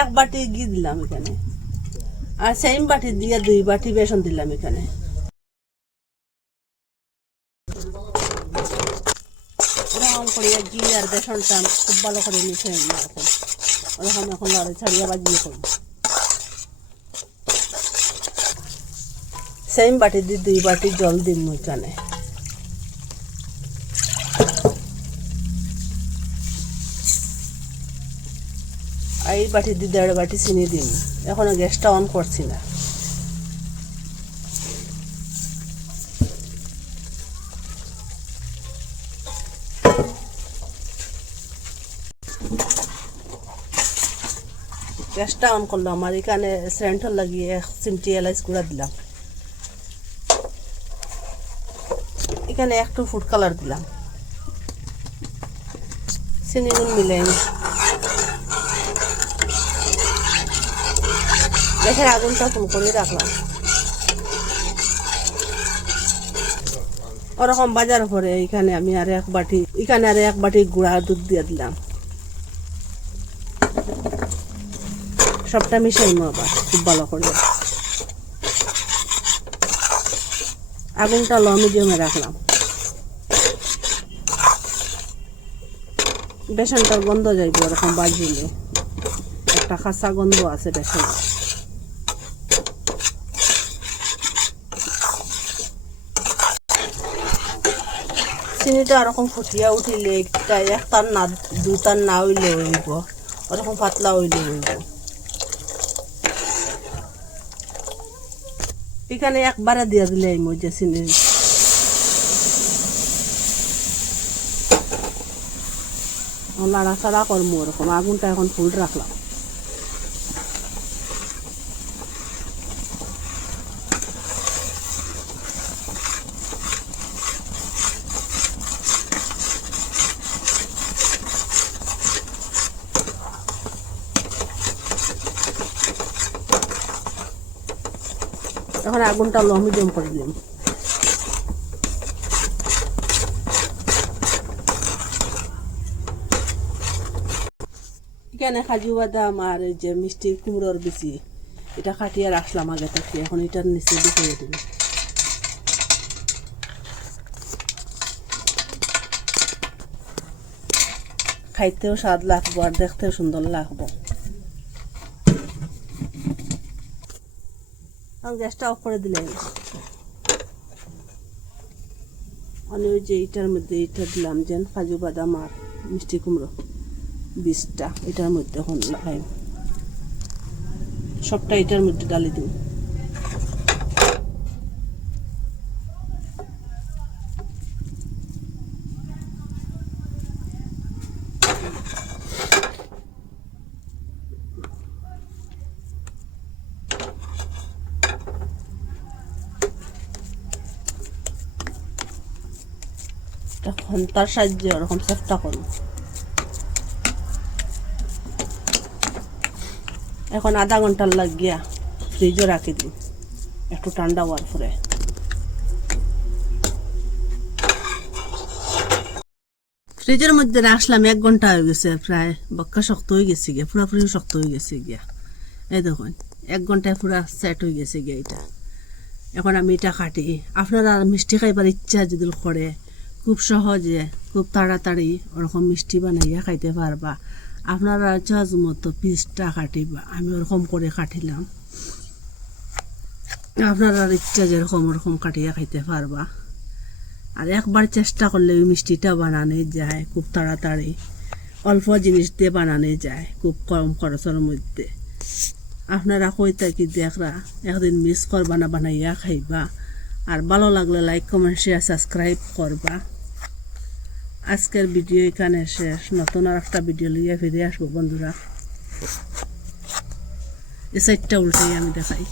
এক বাটি ঘি দিলাম এখানে, আর সেম বাটি দিয়ে 2 বাটি বেসন দিলাম এখানে। এরকম করে ঘি আর বেসনটা খুব ভালো করে মিশিয়ে নিয়ে এখন ওরকম এখন লড়াই ছাড়িয়ে বাজিয়ে করবো। সেম বাটি দিয়ে 2 বাটি জল দিন এখানে। আর এই বাটি দিয়ে 1.5 বাটি চিনি দিন। এখনো গ্যাসটা অন করছি না। গ্যাসটা অন করলাম আর এখানে সেন্টার লাগিয়ে 1 চিমটি এলাচ গুঁড়া দিলাম। এখানে একটু ফুড কালার দিলাম। চিনি গুণ মিলাই গ্যাসের আগুনটা কম করে রাখলাম। ওরকম বাজার পরে এখানে আমি আর 1 বাটি গুঁড়া দুধ দিয়ে দিলাম। সবটা মিশাই আবার খুব ভালো করে। আগুনটা লো মিডিয়ামে রাখলাম। বেসনটার গন্ধ যাইব ওরকম বাজিলে, একটা কাঁচা গন্ধ আছে বেসন। চিনিটা ওরকম ফুটিয়া উঠিলে একটা 1 তার না 2 তার না হইলে হইব, ওরকম পাতলা হইলে হইব। এখানে একবারে দিয়ে দিলে এই মধ্যে চিনি নাড়াচাড়া করবো। ওরকম আগুনটা এখন ফুল রাখলাম। এখন আগুনটা লো মিডিয়াম করে দিলাম। এখানে কাজু বাদাম আর এই যে মিষ্টি কুমড়োর বিচি এটা কাটিয়ে রাখলাম আগে থেকে, এখন এটার নিচে ঢুকিয়ে দিলাম। খাইতেও স্বাদ লাগবো আর দেখতেও সুন্দর লাগবো। গ্যাসটা অফ করে দিলাম। আমি ওই যে এটার মধ্যে এটা দিলাম যে কাজু বাদাম আর মিষ্টি কুমড়ো বীজটা এটার মধ্যে এখন লাগাই, সবটা এটার মধ্যে ডালি দিব। তখন তার সাহায্যে ওরকম চেষ্টা করুন। এখন আধা ঘন্টার লাগিয়া ফ্রিজে রাখি দিন একটু ঠান্ডা হওয়ার পরে। ফ্রিজের মধ্যে রাখলাম 1 ঘন্টা হয়ে গেছে, প্রায় বক্কা শক্ত হয়ে গেছে গিয়া, পুরোপুরি শক্ত হয়ে গেছে গিয়া। এই দেখুন 1 ঘন্টায় পুরা সেট হয়ে গেছে গিয়া এটা। এখন আমি এটা কাটি। আপনারা মিষ্টি খাইবার ইচ্ছা যদি করে খুব সহজে খুব তাড়াতাড়ি ওরকম মিষ্টি বানাইয়া খাইতে পারবা। আপনারা চাষ মতো পিসটা কাটিবা, আমি ওরকম করে কাটিলাম। আপনারা ইচ্ছা যেরকম ওরকম কাটিয়া খাইতে পারবা। আর একবার চেষ্টা করলে ওই মিষ্টিটা বানানো যায় খুব তাড়াতাড়ি, অল্প জিনিস দিয়ে বানানো যায় খুব কম খরচের মধ্যে। আপনারা কই থাকি দেখরা একদিন মিস করবা না, বানাইয়া খাইবা। আর ভালো লাগলে লাইক কমেন্ট শেয়ার সাবস্ক্রাইব করবা। আজকের ভিডিও এখানে শেষ। নতুন আর একটা ভিডিও লিয়ে ফিরে আসবো বন্ধুরা। এই সাইডটা উল্টাই আমি দেখাই।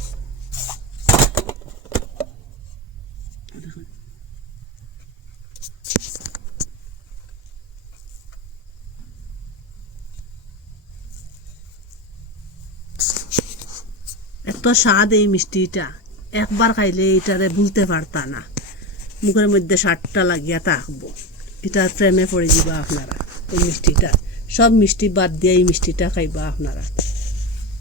এত স্বাদ এই মিষ্টিটা, একবার খাইলে এটারে ভুলতে পারতা না। মুখের মধ্যে স্বাদটা লাগিয়া থাকবো, এটা প্রেমে পড়ে দিবা আপনারা। এই মিষ্টিটা সব মিষ্টি বাদ দিয়ে এই মিষ্টিটা খাইবা আপনারা।